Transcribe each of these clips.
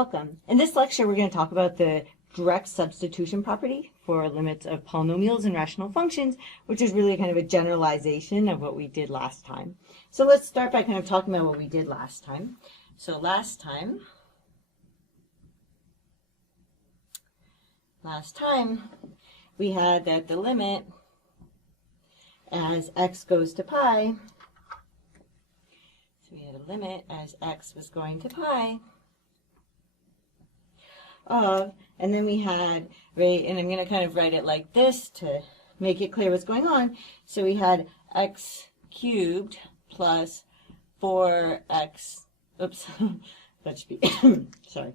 Welcome. In this lecture, we're going to talk about the direct substitution property for limits of polynomials and rational functions, which is really kind of a generalization of what we did last time. So let's start by kind of talking about what we did last time. So last time we had that the limit as x goes to pi, so we had a limit as x was going to pi of, and then we had, right, and I'm going to kind of write it like this to make it clear what's going on. So we had x cubed plus 4x, oops, that should be, sorry,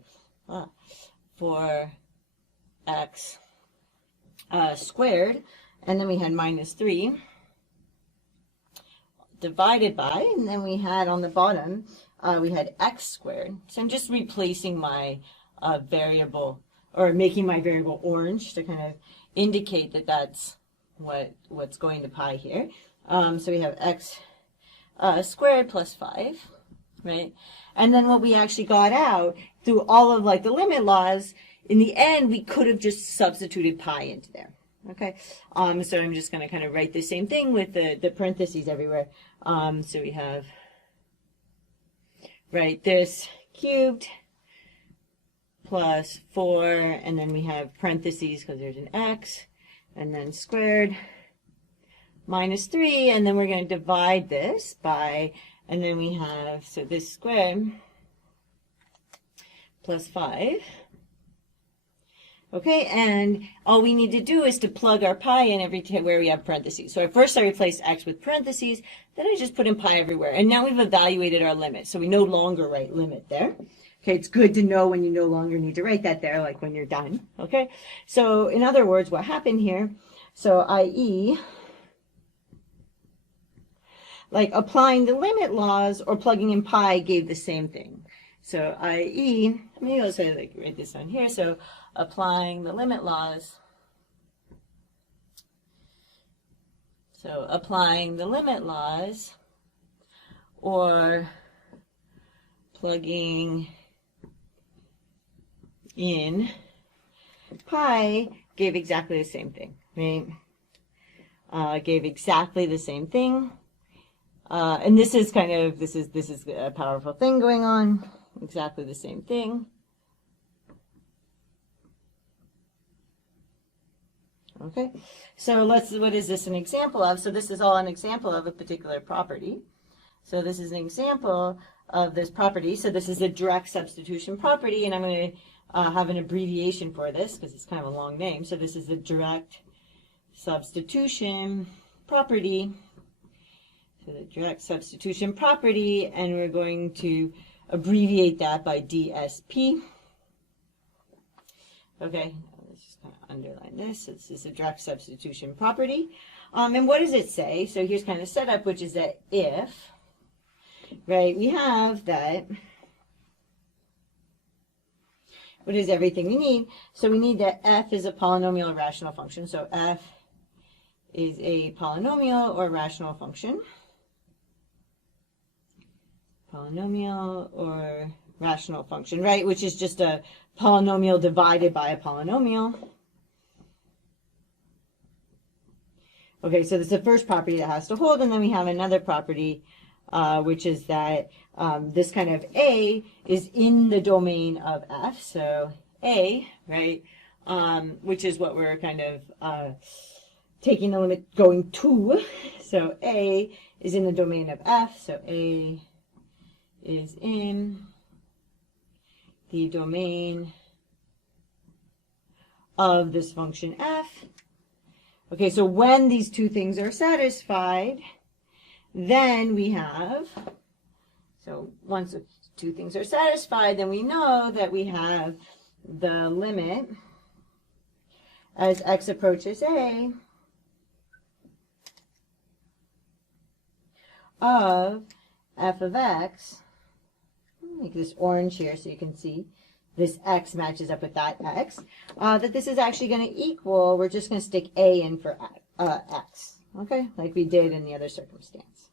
4x squared, and then we had minus 3 divided by, and then we had on the bottom, we had x squared. So I'm just replacing my variable, or making my variable orange to kind of indicate that that's what's going to pi here. So we have x squared plus 5, right? And then what we actually got out through all of like the limit laws, in the end, we could have just substituted pi into there. Okay, so I'm just going to kind of write the same thing with the parentheses everywhere. So we have, right, this cubed plus 4, and then we have parentheses because there's an x, and then squared minus 3, and then we're going to divide this by, and then we have, so this squared plus 5. Okay, and all we need to do is to plug our pi in every time where we have parentheses. So at first I replaced x with parentheses, then I just put in pi everywhere. And now we've evaluated our limit, so we no longer write limit there. Okay, it's good to know when you no longer need to write that there, like when you're done. Okay, so in other words, what happened here, so i.e., like applying the limit laws or plugging in pi gave the same thing. So i.e., maybe I'll say, like, write this on here, so applying the limit laws, so applying the limit laws or plugging in pi gave exactly the same thing, right? Gave exactly the same thing. And this is kind of, this is a powerful thing going on, exactly the same thing. Okay, so what is this an example of? So this is all an example of a particular property. So this is an example of this property. So this is a direct substitution property, and I'm going to have an abbreviation for this because it's kind of a long name. So this is a direct substitution property. So the direct substitution property, and we're going to abbreviate that by DSP. Okay, let's just kind of underline this. This is a direct substitution property. And what does it say? So here's kind of the setup, which is that if, right, we have that, what is everything we need? So we need that f is a polynomial or rational function. So f is a polynomial or rational function. Polynomial or rational function, right? Which is just a polynomial divided by a polynomial. Okay, so this is the first property that has to hold, and then we have another property, which is that this kind of a is in the domain of f. So a, right, which is what we're kind of taking the limit going to. So a is in the domain of f. So a is in the domain of this function f. Okay, so when these two things are satisfied, then we have, so once the two things are satisfied, then we know that we have the limit as x approaches a of f of x. Make this orange here so you can see this x matches up with that x, that this is actually going to equal, we're just going to stick a in for x, okay, like we did in the other circumstance.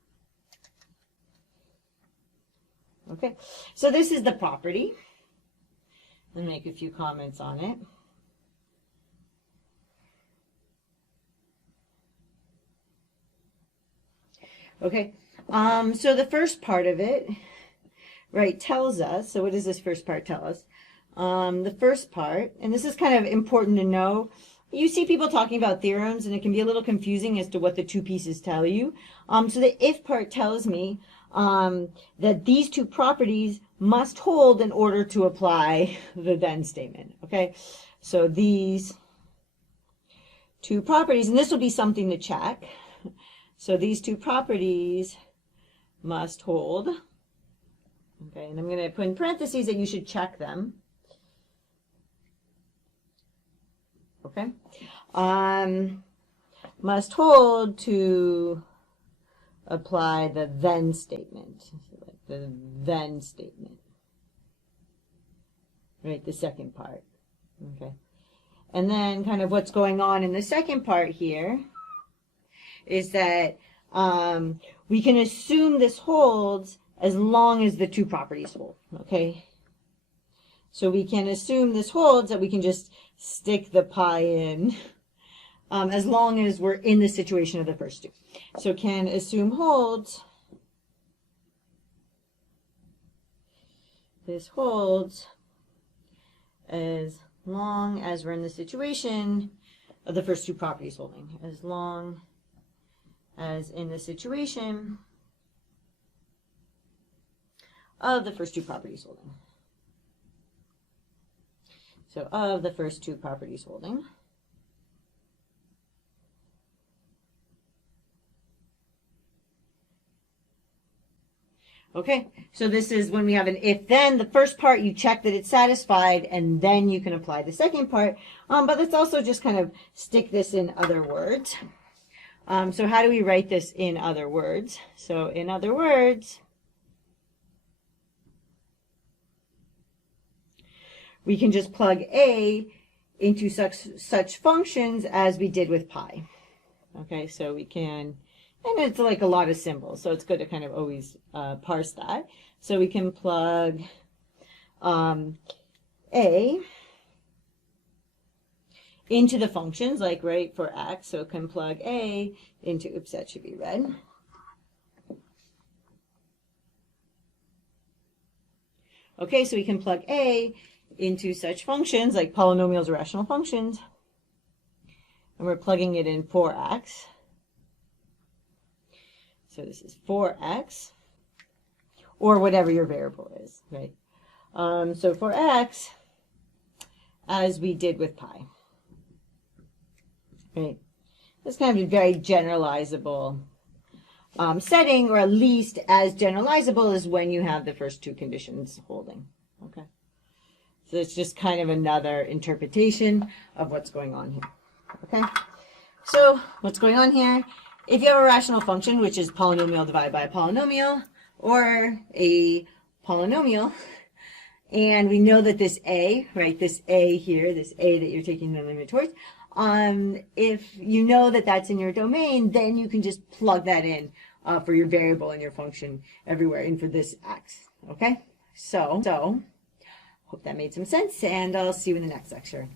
Okay, so this is the property. and make a few comments on it. Okay, so the first part of it, right, tells us, so what does this first part tell us? The first part, and this is kind of important to know, you see people talking about theorems and it can be a little confusing as to what the two pieces tell you. So the if part tells me that these two properties must hold in order to apply the then statement, okay? So these two properties, and this will be something to check. So these two properties must hold. Okay, and I'm going to put in parentheses that you should check them. Okay. Must hold to apply the then statement. The then statement. Right, the second part. Okay. And then kind of what's going on in the second part here is that we can assume this holds as long as the two properties hold, okay? So we can assume this holds, that we can just stick the pi in as long as we're in the situation of the first two. So can assume holds, this holds as long as we're in the situation of the first two properties holding, as long as in the situation of the first two properties holding. So of the first two properties holding. Okay, so this is when we have an if-then. The first part, you check that it's satisfied, and then you can apply the second part. But let's also just kind of stick this in other words. So how do we write this in other words? So in other words, we can just plug a into such functions as we did with pi. Okay, so we can, and it's like a lot of symbols, so it's good to kind of always parse that. So we can plug a into the functions, like right for x, so it can plug a into, oops, that should be red. Okay, so we can plug a into such functions like polynomials or rational functions, and we're plugging it in for x. So this is 4x, or whatever your variable is, right? So for x, as we did with pi, right? This kind of a very generalizable setting, or at least as generalizable as when you have the first two conditions holding, okay? So it's just kind of another interpretation of what's going on here, okay? So what's going on here? If you have a rational function, which is polynomial divided by a polynomial, or a polynomial, and we know that this a, right, this a here, this a that you're taking the limit towards, if you know that that's in your domain, then you can just plug that in for your variable and your function everywhere, and for this x, okay? So hope that made some sense, and I'll see you in the next lecture.